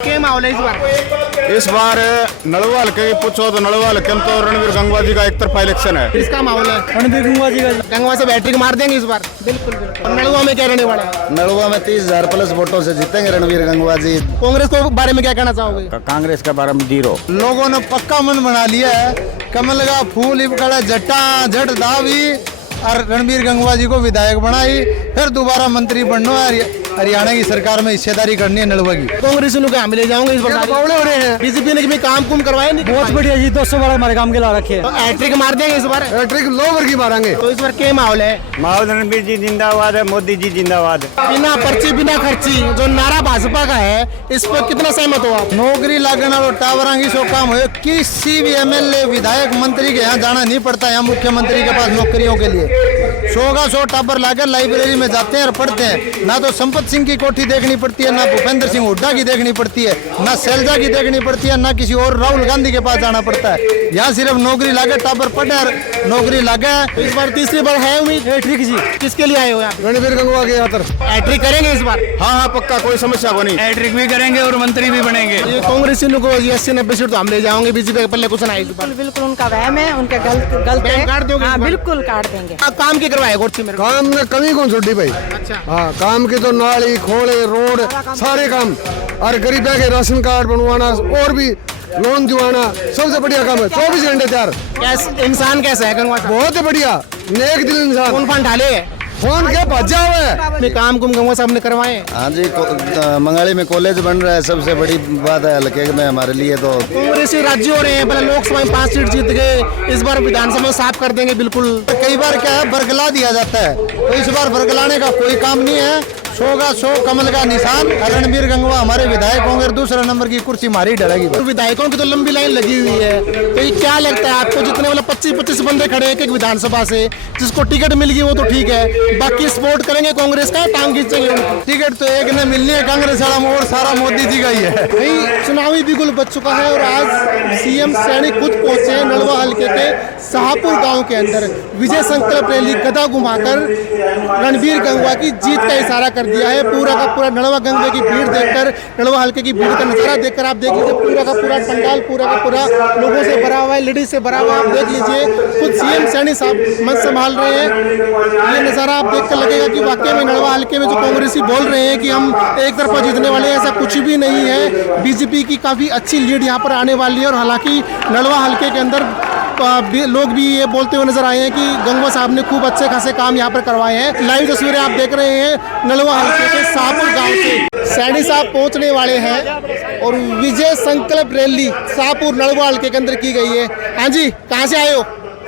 क्या माहौल है इस बार नलवा हल्के की पूछो तो नलवा हल्के में तो रणवीर गंगवा जी का एक तरफा इलेक्शन है। किसका माहौल है? रणवीर गंगवा जी का। गंगवा से बैटरी मार देंगे इस बार। बिल्कुल बिल्कुल। नलवा में क्या रहने वाला है? नलवा में 30,000 प्लस वोटों से जीतेंगे रणवीर गंगवा जी। कांग्रेस को बारे में क्या कहना चाहोगे? कांग्रेस के बारे में 0। लोगों ने पक्का मन बना लिया है, कमल का फूल इबकड़ा जट्टा झट दावी और रणवीर गंगवा जी को विधायक बनाई, फिर दोबारा मंत्री बनना है। हरियाणा की सरकार में हिस्सेदारी करनी है नलवा की। कांग्रेस लोग हम ले जाओगे इस बार। हो रहे हैं बीजेपी ने भी काम कुम करवाए नहीं। बहुत बढ़िया जी, 200 बार हमारे काम के ला रखे तो हैट्रिक मार देंगे इस बार। ट्रिक लोवर की मारेंगे। तो इस बार क्या माहौल है? माहौल रणवीर जी जिंदाबाद है, मोदी जी जिंदाबाद। बिना पर्ची बिना खर्ची जो नारा भाजपा का है, इस पर कितना सहमत हो आप? नौकरी लगने और टावरा की सो काम हो, किसी भी एमएलए विधायक मंत्री के यहाँ जाना नहीं पड़ता है। यहाँ मुख्यमंत्री के पास नौकरियों के लिए 100 का 100 टावर लाकर लाइब्रेरी में जाते हैं और पढ़ते हैं। ना तो संपत सिंह की कोठी देखनी पड़ती है, ना भूपेंद्र सिंह हुड्डा की देखनी पड़ती है, ना शैलजा की देखनी पड़ती है, ना किसी और राहुल गांधी के पास जाना पड़ता है। यहाँ सिर्फ नौकरी लागे टावर पढ़े और नौकरी लागे। तो इस बार तीसरी बार है उम्मीद? हैट्रिक जी। किसके लिए आए हो आप? रणवीर गंगवा के यहाँ हैट्रिक करेंगे इस बार? हाँ पक्का, कोई समस्या को नहीं। हैट्रिक भी करेंगे और मंत्री भी बनेंगे। ये कांग्रेस को 80-90 सीट तो हम ले जाओगे, बीजेपी के पल्ले कुछ नहीं। बिल्कुल उनका वहम है, उनका गलत है। काट दोगे इस हाँ बार? बिल्कुल काट देंगे। आप काम की करवाए गोरची मेरे को? काम में कमी कौन छोड़ी भाई। अच्छा। हाँ, काम की तो नाली खोले रोड सारे काम, और गरीबों के राशन कार्ड बनवाना और भी लोन दिवाना सबसे बढ़िया काम है। 24 घंटे तैयार। इंसान कैसा है गंगवा साहब? बहुत बढ़िया, नेक दिल इंसान। कौन फंड डाले है? फोन के भजा हुआ है। अपने काम कुम गंगवा साहब ने करवाए। हाँ जी, मंगाली में कॉलेज बन रहा है, सबसे बड़ी बात है हल्के में हमारे लिए। तो कांग्रेसी राज्य हो रहे हैं, पहले लोकसभा में 5 सीट जीत गए, इस बार विधानसभा में साफ कर देंगे बिल्कुल। कई बार क्या है, बरगला दिया जाता है, तो इस बार बरगलाने का कोई काम नहीं है। 100 का 100 कमल का निशान। रणवीर गंगवा हमारे विधायक होंगे, दूसरा नंबर की कुर्सी मारी डरेगी। और विधायकों की तो लंबी लाइन लगी हुई है। तो ये क्या लगता है आपको, जितने वाले 25-25 बंदे खड़े हैं एक विधानसभा से, जिसको टिकट मिल गई वो तो ठीक है, बाकी सपोर्ट करेंगे कांग्रेस का, टांग खींचेंगे उनको? टिकट तो एक ने मिलनी है कांग्रेस वाला, और सारा मोदी जी का ही है। भाई चुनावी बिगुल बच चुका है और आज सीएम सैनी खुद पहुंचे हैं नलवा हल्के के शाहपुर गांव के अंदर। विजय संकल्प रैली गदा घुमाकर रणवीर गंगवा की जीत का इशारा कर दिया है। पूरा का पूरा नलवा गंगवे की भीड़ देखकर, नलवा हल्के की भीड़ का नजारा देखकर आप देख लीजिए, पूरा का पूरा पंडाल पूरा का पूरा लोगों से भरा हुआ है, लेडीज से भरा हुआ है। आप देख लीजिए, खुद सीएम सैनी साहब मंच संभाल रहे हैं। ये नजारा आप देखकर लगेगा कि वाकई में नलवा हल्के में जो कांग्रेसी बोल रहे हैं कि हम एक तरफा जीतने वाले हैं, ऐसा कुछ भी नहीं है। बीजेपी की काफी अच्छी लीड यहाँ पर आने वाली है। और हालांकि नलवा हल्के के अंदर लोग भी ये बोलते हुए नजर आए हैं कि गंगवा साहब ने खूब अच्छे खासे काम यहाँ पर करवाए हैं। लाइव तस्वीरें आप देख रहे हैं नलवा हल्के के शाहपुर गांव से। सैनी साहब पहुंचने वाले हैं और विजय संकल्प रैली शाहपुर नलवा हल्के के अंदर की गई है। हाँ जी, कहाँ से आए हो?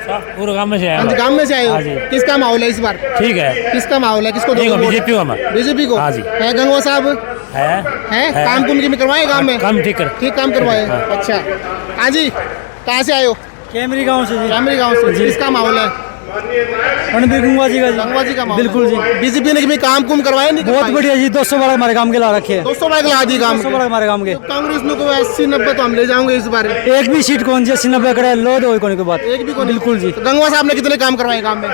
पूरे गांव में से हाँ जी, गाँव में से आए हो। किसका माहौल है इस बार? ठीक है। किसका माहौल है? किसको दोगे? बीजेपी को। बीजेपी को। हाँ जी। है गंगवा साहब है काम कुम की करवाए गाँव में? काम ठीक काम करवाए। अच्छा। हाँ जी, कहाँ से आए हो? कैमरी गांव से जी। कैमरी गांव से। किसका माहौल है? रणवीर गंगवा जी का। गंगवा जी का माहौल। बिल्कुल जी। बीजेपी ने भी काम कुम करवाए नहीं? बहुत बढ़िया जी, 200 बार हमारे काम के ला रखे। 200 बाइक लगा दी काम। 200 बार हमारे काम के। कांग्रेस ने तो 80-90 तो हम ले जाएंगे इस बार। एक भी सीट कौन सी 80-90 करे लो दो कोने के बाद। एक भी कौन? बिल्कुल जी। तो गंगवा साहब ने कितने काम करवाए काम में?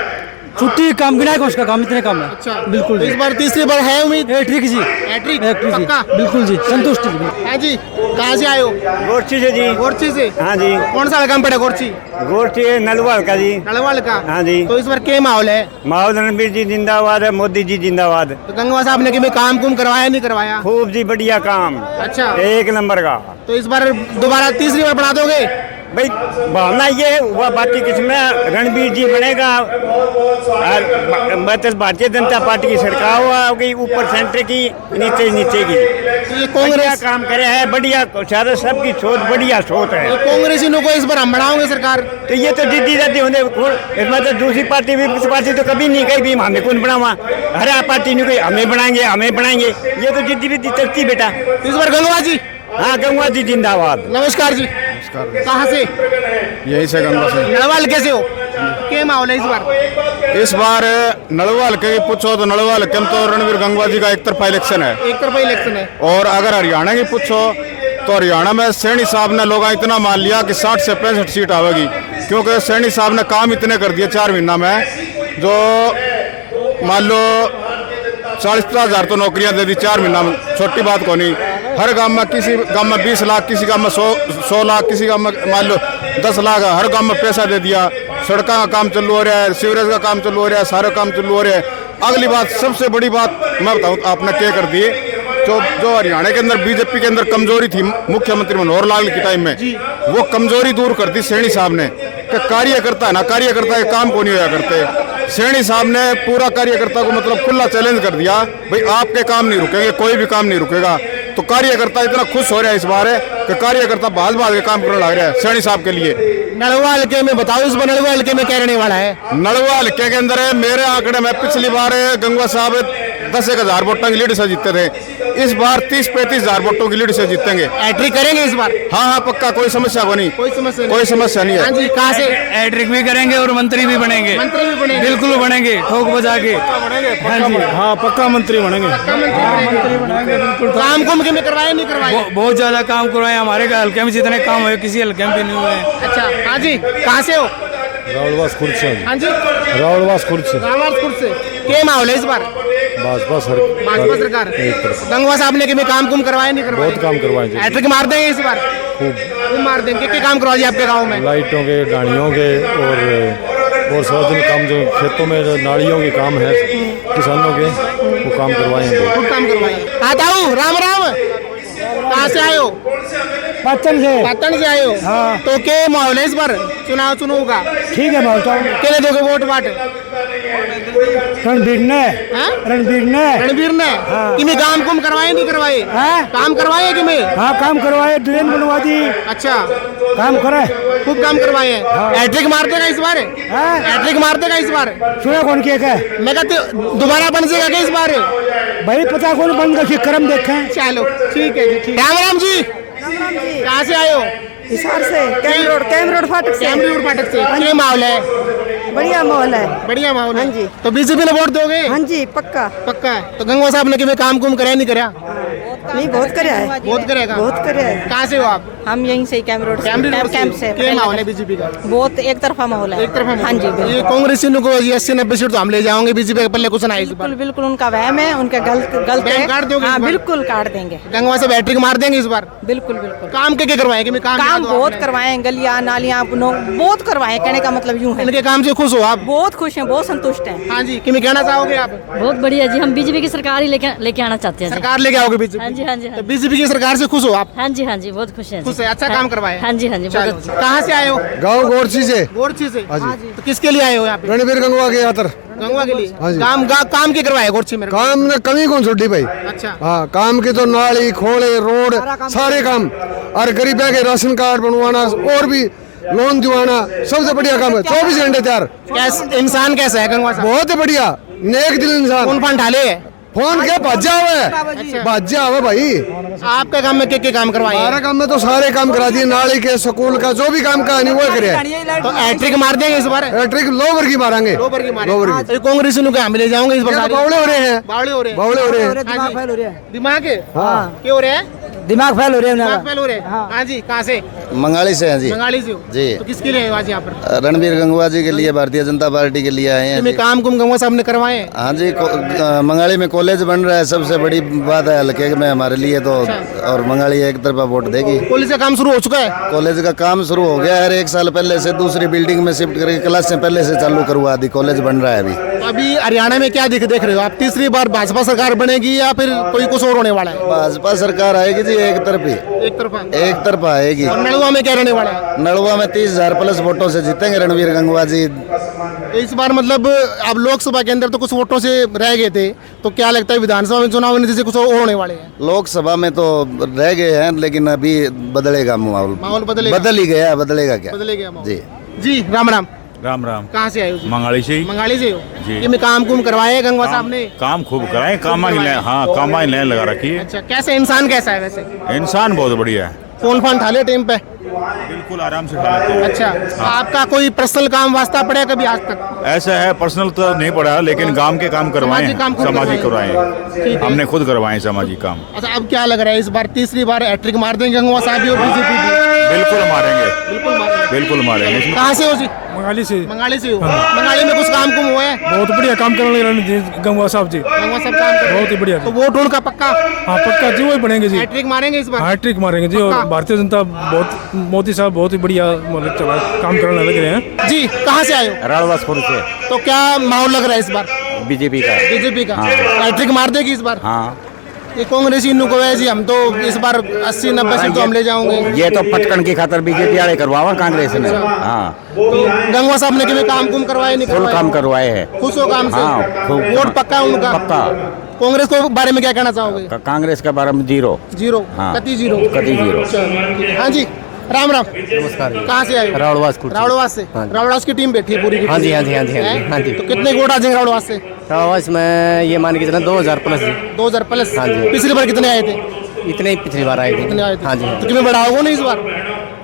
छुट्टी काम बिना उसका काम इतने काम है। अच्छा, बिल्कुल जी। इस बार तीसरी बार है उम्मीद? हैट्रिक जी। हैट्रिक पक्का? पक्का? बिल्कुल जी, संतुष्ट जी। हाँ जी, कहाँ से आए हो? गोरची से जी। गोरची से। हाँ जी। कौन सा काम पड़ा गोरची? गोरची नलवा का जी। नलवाल का। हाँ जी। तो इस बार क्या माहौल है? माहौल रणवीर जी जिंदाबाद है, मोदी जी जिंदाबाद। तो गंगवा साहब ने कभी काम कुम करवाया नहीं करवाया? खूब जी बढ़िया काम, अच्छा। एक नंबर का। तो इस बार दोबारा तीसरी बार बढ़ा दोगे? भाई भावना ये है, वह बाकी किसमें रणवीर जी बनेगा। मतलब भारतीय जनता पार्टी की सरकार होगी, ऊपर सेंटर की, नीचे की। तो ये बढ़िया कांग्रेस काम करे है, बढ़िया सारा सबकी सोच बढ़िया सोच है। कांग्रेसी को इस बार हम बढ़ाओगे सरकार? तो ये तो जीती जाती होंगे। इसमें तो दूसरी पार्टी भी पार्टी तो कभी नहीं कही भी हमें कौन बनावा, हर पार्टी नहीं कही हमें बनाएंगे। ये तो जीती भी चलती बेटा। इस बार गंगवा जी। हाँ, गंगवा जी जिंदाबाद। नमस्कार जी। कहाँ से? यही से गंगवा से। नलवा हल्के से हो? क्या माहौल है इस बार? इस बार नलवा हल्के की पूछो तो नलवा हल्के में तो रणवीर गंगवा जी का एक तरफा इलेक्शन है। एक तरफा इलेक्शन है। और अगर हरियाणा की पूछो तो हरियाणा में सैनी साहब ने लोग इतना मान लिया कि 60 से 65 सीट आवेगी, क्योंकि सैनी साहब ने काम इतने कर दिए 4 महीना में। जो मान लो 40-50 हज़ार तो नौकरियां दे दी 4 महीना में, छोटी बात को नहीं। हर गांव में, किसी गांव में 20 लाख, किसी गांव में 100 लाख, किसी गांव में मान लो 10 लाख, हर गांव में पैसा दे दिया। सड़क का काम चालू हो रहा है, सीवरेज का काम चालू हो रहा है, सारे काम चालू हो रहे हैं। अगली बात, सबसे बड़ी बात मैं बताऊँ, आपने क्या कर दी, जो हरियाणा के अंदर बीजेपी के अंदर कमजोरी थी मुख्यमंत्री मनोहर लाल के टाइम में, वो कमजोरी दूर कर दी सैनी साहब ने। कि कार्यकर्ता है ना, कार्यकर्ता के काम को नहीं होया करते। सैनी साहब ने पूरा कार्यकर्ता को मतलब खुला चैलेंज कर दिया, भाई आपके काम नहीं रुकेंगे, कोई भी काम नहीं रुकेगा। तो कार्यकर्ता इतना खुश हो रहा है इस बार कि कार्यकर्ता भाज के काम करने लग रहा है सैनी साहब के लिए। नलवा हल्के में बताओ, इस बार नलवा हल्के में क्या रहने वाला है? नलवा हल्के के अंदर है, मेरे आंकड़े में पिछली बार गंगवा साहब 10,000 वोटों की लीड से जीते थे। इस बार 30-35 हजार वोटों की लीड से जीतेंगे। हैट्रिक करेंगे इस बार? हाँ, पक्का, कोई समस्या को नहीं, कोई समस्या नहीं है। हाँ जी, कहाँ से? हैट्रिक भी करेंगे और मंत्री भी बनेंगे। बिल्कुल बनेंगे, ठोक बजा के। हाँ, पक्का मंत्री बनेंगे। काम कुम में करवाए नहीं करवाए? बहुत ज्यादा काम करवाए हमारे हल्के में, जितने काम हुए किसी हल्के में भी नहीं हुए। अच्छा, हाँ जी, कहाँ से हो? रावलवास खुर्द से। हाँ जी, रावलवास खुर्द से। रावलवास खुर्द से। क्या माहौल है इस बार? भाजपा सरकार। गंगवा साहब ने काम कुम करवाए नहीं करवाए? बहुत काम करवाए। हैट्रिक मार देंगे इस बार? खूब मार देंगे। क्या काम करवा दिए आपके गाँव में? लाइटों के, डाणियों के और सार्वजनिक काम, जो खेतों में जो नालियों के काम है किसानों के, वो काम करवाए हैं। खूब काम करवाए। आता हूँ, राम राम। कहाँ से आए हो? पाटन से आए हो? हाँ। तो क्या माहौल है इस बार चुनाव का? ठीक है भाई, केले दोगे वोट बाट? रणबीर ने। हाँ? रणबीर ने कि मैं काम कुम करवाए नहीं करवाए? काम करवाए कि मैं? हाँ, काम करवाए, ड्रेन बनवा दी। अच्छा, काम करे, खूब काम करवाए हैं। हैट्रिक मार देगा इस बार? हैट्रिक मार देगा इस बार? सुना कौन किया क्या? मैं कहते दोबारा बन जाएगा क्या इस बार? भाई पता कौन बन गया, क्रम देखें। चलो ठीक है जी। राम राम जी। कहाँ से आए हो? हिसार से, कैम रोड फाटक से। क्या माहौल है? बढ़िया माहौल है। बढ़िया माहौल है। हाँ जी। तो बीजेपी ने वोट दोगे? हाँ जी, पक्का। तो गंगवा साहब ने काम कुम कराया नहीं करा? नहीं, बहुत करे है। बहुत करेगा। कहाँ से हो आप? हम यहीं से कैम रोड से। कैंप से। क्या माहौल है बीजेपी का? बहुत एक तरफा माहौल है। हाँ जी, ये कांग्रेस को 80-90 सीट तो हम ले जाओगे, बीजेपी के पल्ले कुछ नहीं। बिल्कुल उनका वहम है, उनका गलत है। काट दोगे? हाँ, बिल्कुल काट देंगे। गंगवा से हैट्रिक मार देंगे इस बार? बिल्कुल। काम क्या करवाए? काम बहुत करवाए, गलियां नालियां बहुत करवाए। कहने का मतलब यूं है, इनके काम से खुश हो आप? बहुत खुश हैं, बहुत संतुष्ट हैं। हाँ जी, क्या कहना चाहोगे आप? बहुत बढ़िया जी, हम बीजेपी की सरकार ही लेके आना चाहते हैं। सरकार लेके आओगे बीजेपी? हाँ जी, हाँ जी, तो बीजेपी की सरकार से खुश हो आप? हाँ जी, हाँ जी, बहुत खुश है। खुश है, अच्छा काम करवाए। हाँ जी, हाँ जी, बहुत अच्छा। कहाँ से आए हो? गाँव गोरछी से। गोरछी से? हाँ जी। तो किसके लिए आए हो यहाँ पे? रणबीर गंगवा के यात्र। गंगवा के लिए? हाँ जी। काम क्या करवाए गोरछी में? काम ने कमी कौन छोड़ी भाई? अच्छा। हाँ, काम की तो नाली खोले, रोड, सारे काम, और गरीबों के राशन कार्ड बनवाना और भी लोन दिवाना, सबसे बढ़िया काम है। 24 घंटे तैयार। इंसान कैसा है गंगवा साहब? बहुत बढ़िया, नेक दिल इंसान। कौन फंड डाले है? फोन के भज्जा हुआ भाई। आपके काम में क्या काम करवाए? हमारे काम में तो सारे काम करा दिए, नाली के, स्कूल का, जो भी काम का नहीं वो करे। तो हैट्रिक मार देंगे इस बार? हैट्रिक लोवर की मारेंगे। लोवर की कांग्रेस हम ले जाऊंगे इस बार? बावड़े हो रहे हैं। दिमाग क्या हो रहे हैं? दिमाग फेल हो रहे हैं। फेल हो रहे हैं। हाँ जी, कहाँ से? मंगाली से हैं जी। बंगाली से हो? जी। तो किसके लिए आज यहाँ पर? रणबीर गंगवा जी के लिए, भारतीय जनता पार्टी के लिए आए हैं जी। काम कुम गंगवा साहब ने करवाए? हाँ जी, मंगाली में कॉलेज बन रहा है, सबसे बड़ी बात है हल्के में हमारे लिए तो। और मंगाली एक तरफा वोट देगी। कॉलेज का काम शुरू हो चुका है? कॉलेज का काम शुरू हो गया है, 1 साल पहले से दूसरी बिल्डिंग में शिफ्ट करके क्लास से पहले से चालू करवा दी। कॉलेज बन रहा है अभी हरियाणा में क्या देख रहे हो आप? तीसरी बार भाजपा सरकार बनेगी या फिर कोई कुछ और होने वाला है? भाजपा सरकार आएगी जी, एक तरफा आएगी। और नलवा में क्या रहने वाला है? नलवा में 30,000 प्लस वोटों से जीतेंगे रणबीर गंगवा जी। तो इस बार मतलब अब लोकसभा के अंदर तो कुछ वोटों से रह गए थे, तो क्या लगता है विधानसभा में चुनाव होने से कुछ और होने वाले हैं? लोकसभा में तो रह गए हैं, लेकिन अभी बदलेगा माहौल। बदल ही गया, बदलेगा क्या? बदलेगा माहौल। जी जी, राम राम। राम राम। कहाँ से आए हो? मंगाली से ही। मंगाली से हो जी। कि मैं काम कुम करवाए गंगवा साहब ने? काम खूब कराए, कामा ही लाइन लगा रखी है। अच्छा, कैसे इंसान कैसा है वैसे? इंसान बहुत बढ़िया है। फोन ठा ले टाइम पे? बिल्कुल आराम से खा लेते हैं। अच्छा, आपका कोई पर्सनल काम वास्ता पड़ा कभी आज तक? ऐसा है, पर्सनल तो नहीं पड़ा, लेकिन गांव के काम करवाए, सामाजिक करवाए, हमने खुद करवाए सामाजिक काम। अच्छा, अब क्या लग रहा है इस बार तीसरी बार हैट्रिक मार देंगे गंगवा साहब और बीजेपी? बिल्कुल मारेंगे, बिल्कुल मारेंगे। बिल्कुल मारेंगे। कहाँ से हो जी? मंगाली से मंगाली से हो। मंगाली में कुछ काम कुम हुआ है? बहुत बढ़िया काम करने लगे गंगवा साहब जी, गंगवा साहब काम कर रहे हैं। बहुत ही बढ़िया। तो वोट उनका पक्का? हाँ पक्का जी, वही बनेंगे जी, हैट्रिक मारेंगे इस बार? हैट्रिक मारेंगे जी। और पक्का? भारतीय जनता बहुत, मोदी साहब बहुत ही बढ़िया मतलब चला काम करने लग रहे हैं जी। कहाँ से आए हो? राड़वासपुर से तो क्या माहौल लग रहा है इस बार बीजेपी का। बीजेपी का? हैट्रिक मार देगी इस बार? हाँ, ये कांग्रेसी नुको है जी, हम तो इस बार 80-90 सीट तो हम ले जाओगे। ये तो पटकन की खातर बीजेपी वाले करवावा कांग्रेस ने। हाँ, तो गंगवा साहब ने कितने काम कुम करवाए नहीं फुल करवाए? काम करवाए हैं। खुश हो काम से? हाँ, खूब। वोट पक्का है उनका? पक्का। कांग्रेस के बारे में क्या कहना चाहोगे? कांग्रेस के बारे में जीरो। जीरो? हाँ। कति जीरो? कति जीरो। चलो, हाँ जी। राम राम। नमस्कार। कहाँ से आए हो? रावड़वासपुर। रावड़वास से? रावड़वास की टीम बैठी है पूरी की? हाँ जी, हाँ जी, हाँ जी, हैं? हाँ जी। तो कितने वोट आ जाएंगे रावड़वास से? रावड़वास में ये मान के चलना 2000 प्लस जी। 2000 प्लस? हाँ जी। पिछली बार कितने आए थे? इतने ही पिछली बार आए थे। कितने आए थे? हाँ जी। तो कितने बढ़ाओगे नहीं इस बार?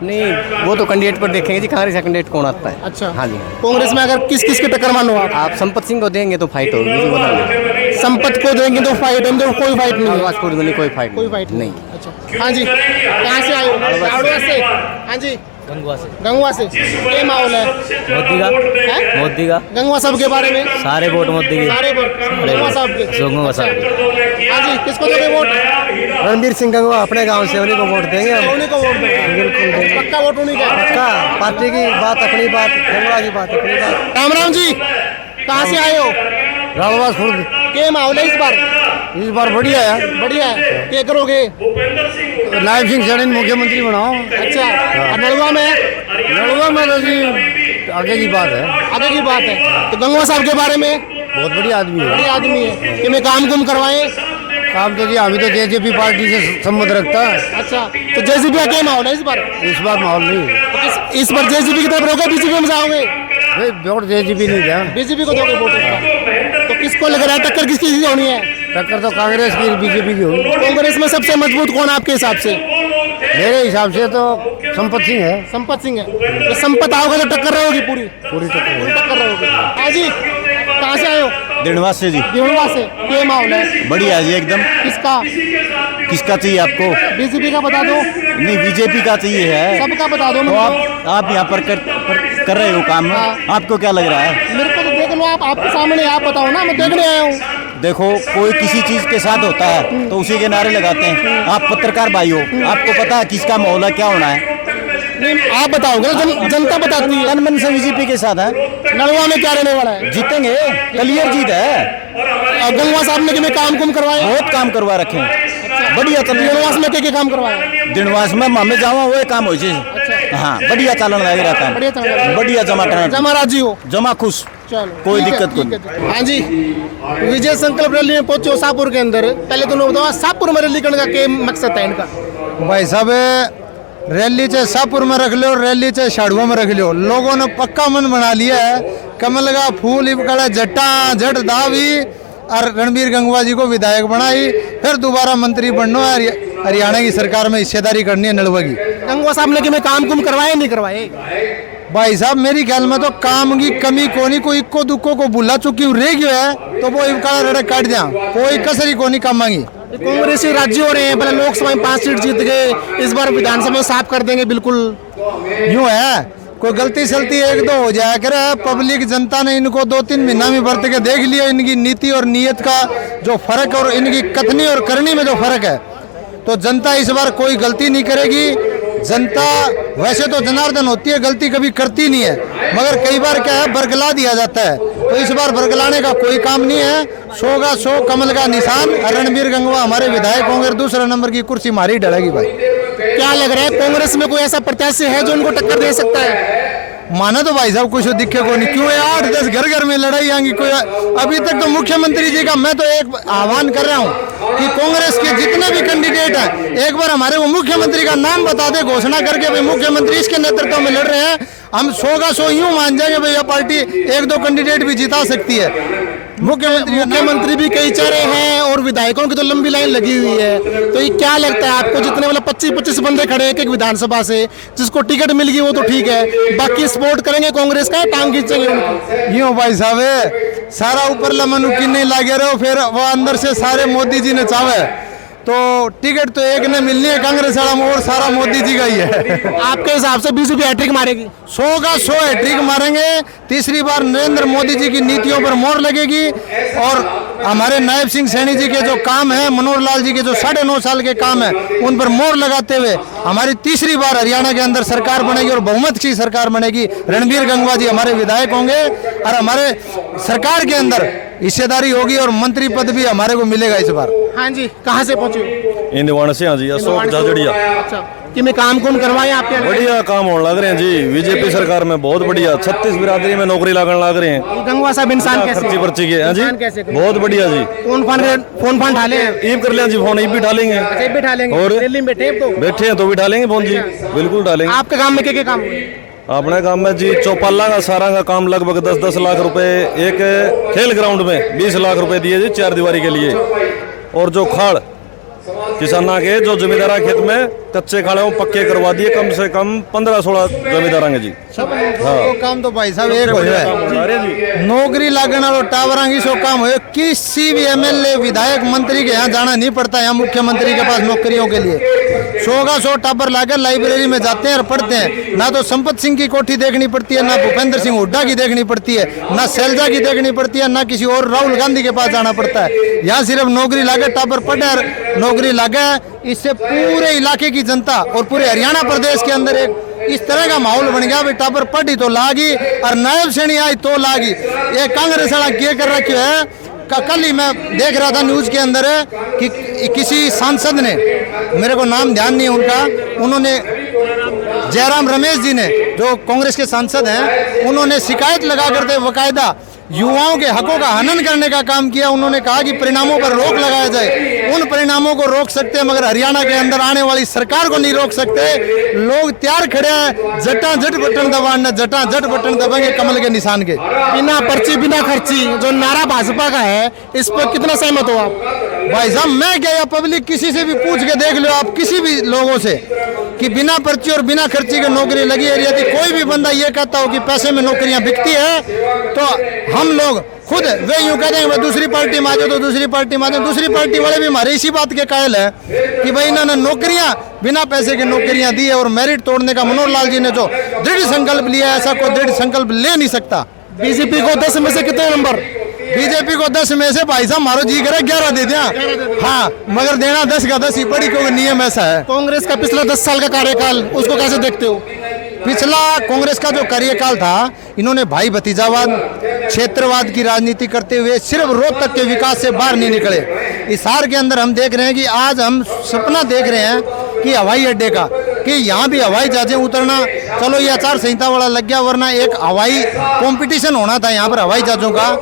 नहीं, वो तो कैंडिडेट पर देखेंगे जी, कांग्रेस का कैंडिडेट कौन आता है। अच्छा। हाँ जी। कांग्रेस में अगर किस किस की टक्कर मानो आप? संपत सिंह को देंगे तो फाइट होगी जी, बोला नहीं। संपत को देंगे तो फाइट है, तो कोई फाइट नहीं है। रावड़वासपुर में नहीं, कोई फाइट कोई फाइट नहीं। अच्छा। हाँ जी। कहाँ से आए हो? रावड़वास से? हाँ जी। गंगवा से। गंगवा से? क्या माहौल है? मोदी का। हैं? मोदी का। गंगवा साहब के बारे में? सारे वोट मोदी के। सारे वोट गंगवा साहब के? गंगवा साहब के। हाँ जी। किसको दोगे वोट? रणबीर सिंह गंगवा अपने गांव से, उन्हीं को वोट देंगे हम। उन्हीं को वोट देंगे? बिल्कुल पक्का वोट उन्हीं का है? का पार्टी की बात अपनी बात, गंगवा की बात अपनी बात। राम राम जी। कहाँ से आए हो? रावड़वासपुर। क्या माहौल है इस बार? इस बार बढ़िया है। बढ़िया है। क्या करोगे? नायब सिंह सैनी मुख्यमंत्री बनाओ। अच्छा। और नलवा में? लड़वा में तो जी आगे की बात है। आगे की बात है। तो गंगवा साहब के बारे में? बहुत बढ़िया आदमी है। बढ़िया आदमी है। कि मैं काम कुम करवाए? काम तो जी अभी तो जेजेपी पार्टी से संबंध रखता है। अच्छा। तो जेसीबी का क्या माहौल है इस बार? इस बार माहौल नहीं है। तो इस बार जेसीबी की तरफ रहोगे, बीजेपी में जाओगे? भाई वोट जेजेपी नहीं था। बीजेपी को दोगे वोट इस बार? तो किसको लग रहा है टक्कर किसकी होनी है? टक्कर तो कांग्रेस की बीजेपी की होगी। कांग्रेस में सबसे मजबूत कौन आपके हिसाब से? मेरे हिसाब से तो संपत सिंह है। संपत सिंह है। तो संपत आओगे तो टक्कर रहोगी पूरी? पूरी टक्कर। टक्कर रहोगी। हाँ जी। कहाँ से आए हो? दिनवास से जी। दिनवा से? क्या माहौल है? बढ़िया जी एकदम। किसका? किसका चाहिए आपको? बीजेपी का बता दो। नहीं, बीजेपी का चाहिए है। सबका बता दो। तो आप यहाँ पर कर रहे हो काम, आपको क्या लग रहा है? मेरे को तो देख लो, आपके सामने आप बताओ ना, मैं देखने आया हूँ। देखो, कोई किसी चीज के साथ होता है तो उसी के नारे लगाते हैं। आप पत्रकार भाई हो, आपको पता है किसका माहौल है, क्या होना है। नहीं, आप बताओगे ना, जनता बताती है। तन मन से बीजेपी के साथ है। नलवा में क्या रहने वाला है? जीतेंगे, क्लियर जीत है। और गंगवा साहब ने कितने काम कुम करवाए? बहुत काम करवा रखे हैं, बढ़िया चल रहा दिनवास में क्या काम करवाए? है। दिनवास में हमें जावा वो काम हो जाए। हाँ, बढ़िया चालन लग रहा था। बढ़िया चल रहा है। बढ़िया जमा करना, जमा राजी हो? जमा खुश, चलो, कोई ठीक है, दिक्कत ठीक है। हाँ जी। विजय संकल्प रैली में पहुंचे हो शाहपुर के अंदर। पहले तो बताओ, शाहपुर में रैली करने का क्या मकसद है इनका? भाई साहब, रैली चाहे शाहपुर में रख लो, रैली चाहे शाड़ुआ में रख लो, लोगों ने पक्का मन बना लिया है। कमल का फूल इबकड़ा जट्टा जट दावी और रणबीर गंगवा जी को विधायक बनाई, फिर दोबारा मंत्री बनना है। हरियाणा की सरकार में हिस्सेदारी करनी है नलवा की। गंगवा साहब ने कितने काम कुम करवाए नहीं करवाए? भाई साहब, मेरी ख्याल में तो काम की कमी कोनी, कोई इक्को दुक्को को बुला चुकी रह गयो है तो वो इबकड़ा रड़े काट दिया, कोई कसरी कोनी काम मांगी। कांग्रेसी राज्य हो रहे हैं, पहले लोकसभा में 5 सीट जीत गए, इस बार विधानसभा में साफ कर देंगे बिल्कुल। यूं है, कोई गलती सलती एक दो हो जाया करे। पब्लिक जनता ने इनको 2-3 महीना में बरत के देख लिया, इनकी नीति और नीयत का जो फर्क और इनकी कथनी और करनी में जो फर्क है। तो जनता इस बार कोई गलती नहीं करेगी। जनता वैसे तो जनार्दन होती है, गलती कभी करती नहीं है, मगर कई बार क्या है, बरगला दिया जाता है। तो इस बार बरगलाने का कोई काम नहीं है। 100 का 100 कमल का निशान। रणबीर गंगवा हमारे विधायक होंगे, दूसरा नंबर की कुर्सी हमारी डलेगी। भाई क्या लग रहा है, कांग्रेस में कोई ऐसा प्रत्याशी है जो उनको टक्कर दे सकता है? माना तो भाई साहब कुछ दिखे को नहीं, क्यों 8-10 घर में लड़ाई आएंगी। कोई अभी तक तो मुख्यमंत्री जी का मैं तो एक आह्वान कर रहा हूं कि कांग्रेस के जितने भी कैंडिडेट हैं, एक बार हमारे वो मुख्यमंत्री का नाम बता दे, घोषणा करके भाई मुख्यमंत्री इसके नेतृत्व में लड़ रहे हैं। हम 100 का 100 यूं मान जाएंगे भाई यह पार्टी 1-2 कैंडिडेट भी जिता सकती है। मुख्यमंत्री भी कई चेहरे हैं और विधायकों की तो लंबी लाइन लगी हुई है। तो ये क्या लगता है आपको, जितने मतलब 25-25 बंदे खड़े हैं एक विधानसभा से, जिसको टिकट मिल गई वो तो ठीक है, बाकी सपोर्ट करेंगे कांग्रेस का, टांग खींचेंगे उनको? यूं भाई साहब, सारा ऊपर मनु की नहीं लागे रहो, फिर वो अंदर से सारे मोदी जी ने चावे। तो टिकट तो एक ने मिलनी है कांग्रेस वाला में और सारा मोदी जी का ही है। आपके हिसाब से बीजेपी हैट्रिक मारेगी? 100 का 100 हैट्रिक मारेंगे। तीसरी बार नरेंद्र मोदी जी की नीतियों पर मोहर लगेगी और हमारे नायब सिंह सैनी जी के जो काम है, मनोहर लाल जी के जो 9.5 साल के काम है, उन पर मोहर लगाते हुए हमारी तीसरी बार हरियाणा के अंदर सरकार बनेगी और बहुमत की सरकार बनेगी। रणबीर गंगवा जी हमारे विधायक होंगे और हमारे सरकार के अंदर हिस्सेदारी होगी और मंत्री पद भी हमारे को मिलेगा इस बार। हाँ जी, कहाँ से पहुंचे? इंदवाड़ा से। हाँ जी, अशोक झाझड़िया। अच्छा, कि मैं काम कौन करवाए आपके? बढ़िया काम होने लग रहे हैं जी, बीजेपी सरकार में बहुत बढ़िया। 36 बिरादरी में नौकरी लगने लग रहे हैं। गंगवा साहब इंसान कैसे? खर्ची पर्ची के। हाँ जी, बहुत बढ़िया जी। फोन फान ढाले हैं? ईब कर लिया जी, फोन ईब भी ढालेंगे। अच्छा, भी ढालेंगे। और दिल्ली में बैठे हैं तो भी ढालेंगे फोन जी, बिल्कुल डालेंगे। आपके काम में क्या काम हुए? अपने काम में जी चौपाला का सारा का काम लगभग 10-10 लाख रुपए, एक खेल ग्राउंड में 20 लाख रुपए दिए जी 4 दीवारी के लिए। और जो खाड़ किसाना के जो जमींदारा खेत में कच्चे खाड़े वो पक्के करवा दिए, कम से कम 15-16 जमींदारा के जी। हाँ, काम तो भाई साहब एक हो है। नौकरी लागने वालों टावरा की सो काम हो, किसी भी एमएलए विधायक मंत्री के यहाँ जाना नहीं पड़ता। यहाँ मुख्यमंत्री के पास नौकरियों के लिए 100 का 100 टावर लाकर लाइब्रेरी में जाते हैं और पढ़ते हैं। ना तो संपत सिंह की कोठी देखनी पड़ती है, ना भूपेंद्र सिंह हुड्डा की देखनी पड़ती है, ना शैलजा की देखनी पड़ती है, ना किसी और राहुल गांधी के पास जाना पड़ता है। यहाँ सिर्फ नौकरी लागे टावर पढ़े और नौकरी लागे। इससे पूरे इलाके की जनता और पूरे हरियाणा प्रदेश के अंदर एक इस तरह का माहौल बन गया भाई, टावर पढ़ी तो लागी और नायब श्रेणी आई तो लागी। ये कांग्रेस वाला क्या कर रखे है? कल ही मैं देख रहा था न्यूज के अंदर कि किसी सांसद ने, मेरे को नाम ध्यान नहीं है उनका, उन्होंने जयराम रमेश जी ने, जो कांग्रेस के सांसद हैं, उन्होंने शिकायत लगा करते बाकायदा युवाओं के हकों का हनन करने का काम किया। उन्होंने कहा कि परिणामों पर रोक लगाया जाए। उन परिणामों को रोक सकते हैं मगर हरियाणा के अंदर आने वाली सरकार को नहीं रोक सकते। लोग तैयार खड़े हैं, जटा जट बटन दबाना, जटा जट बटन दबाएंगे कमल के निशान के। बिना पर्ची बिना खर्ची जो नारा भाजपा का है, इस पर कितना सहमत हो आप? भाई साहब मैं क्या, या पब्लिक किसी से भी पूछ के देख लो आप, किसी भी लोगों से, कि बिना पर्ची और बिना खर्ची की नौकरी लगी है। यदि कोई भी बंदा ये कहता हो कि पैसे में नौकरियां बिकती है, तो हम लोग खुद वे यूं कहते हैं दूसरी पार्टी में आ जाओ तो दूसरी पार्टी में आ जाओ। दूसरी पार्टी वाले भी हमारे इसी बात के कायल है कि भाई इन्होंने नौकरियां बिना पैसे की नौकरियां दी है और मेरिट तोड़ने का मनोहर लाल जी ने जो दृढ़ संकल्प लिया है, ऐसा कोई दृढ़ संकल्प ले नहीं सकता। बीजेपी को 10 में से कितने नंबर? बीजेपी को 10 में से भाई साहब मारो जी करे 11 दे दिया। हाँ, मगर देना 10 का 10 ही पड़ी, क्योंकि नियम ऐसा है। कांग्रेस का पिछला 10 साल का कार्यकाल, उसको कैसे देखते हो? पिछला कांग्रेस का जो कार्यकाल था, इन्होंने भाई भतीजावाद, क्षेत्रवाद की राजनीति करते हुए सिर्फ रोहतक के विकास से बाहर नहीं निकले। हिसार के अंदर हम देख रहे हैं कि आज हम सपना देख रहे हैं कि हवाई अड्डे का, कि यहाँ भी हवाई जहाजें उतरना, चलो ये आचार संहिता वाला लग गया, वरना एक हवाई कंपटीशन होना था यहाँ पर हवाई जहाजों का,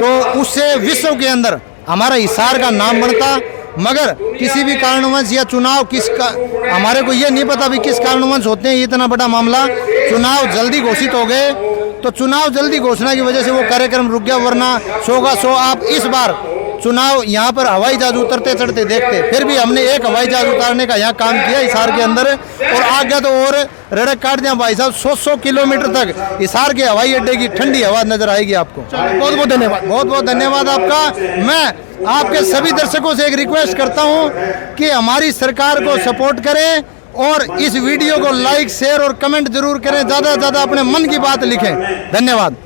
तो उससे विश्व के अंदर हमारा हिसार का नाम बनता। मगर किसी भी कारणवश या चुनाव किसका, हमारे को ये नहीं पता भी किस कारणवश होते हैं इतना बड़ा मामला। चुनाव जल्दी घोषित हो गए, तो चुनाव जल्दी घोषणा की वजह से वो कार्यक्रम रुक गया, वरना 100 का 100 आप इस बार चुनाव यहाँ पर हवाई जहाज उतरते चढ़ते देखते। फिर भी हमने एक हवाई जहाज उतारने का यहाँ काम किया हिसार के अंदर, और आगे तो और रड़क काट दिया भाई साहब। 100 किलोमीटर तक हिसार के हवाई अड्डे की ठंडी हवा नजर आएगी आपको। बहुत बहुत धन्यवाद। बहुत बहुत धन्यवाद आपका। मैं आपके सभी दर्शकों से एक रिक्वेस्ट करता हूं कि हमारी सरकार को सपोर्ट करें और इस वीडियो को लाइक शेयर और कमेंट जरूर करें, ज़्यादा से ज़्यादा अपने मन की बात लिखें। धन्यवाद।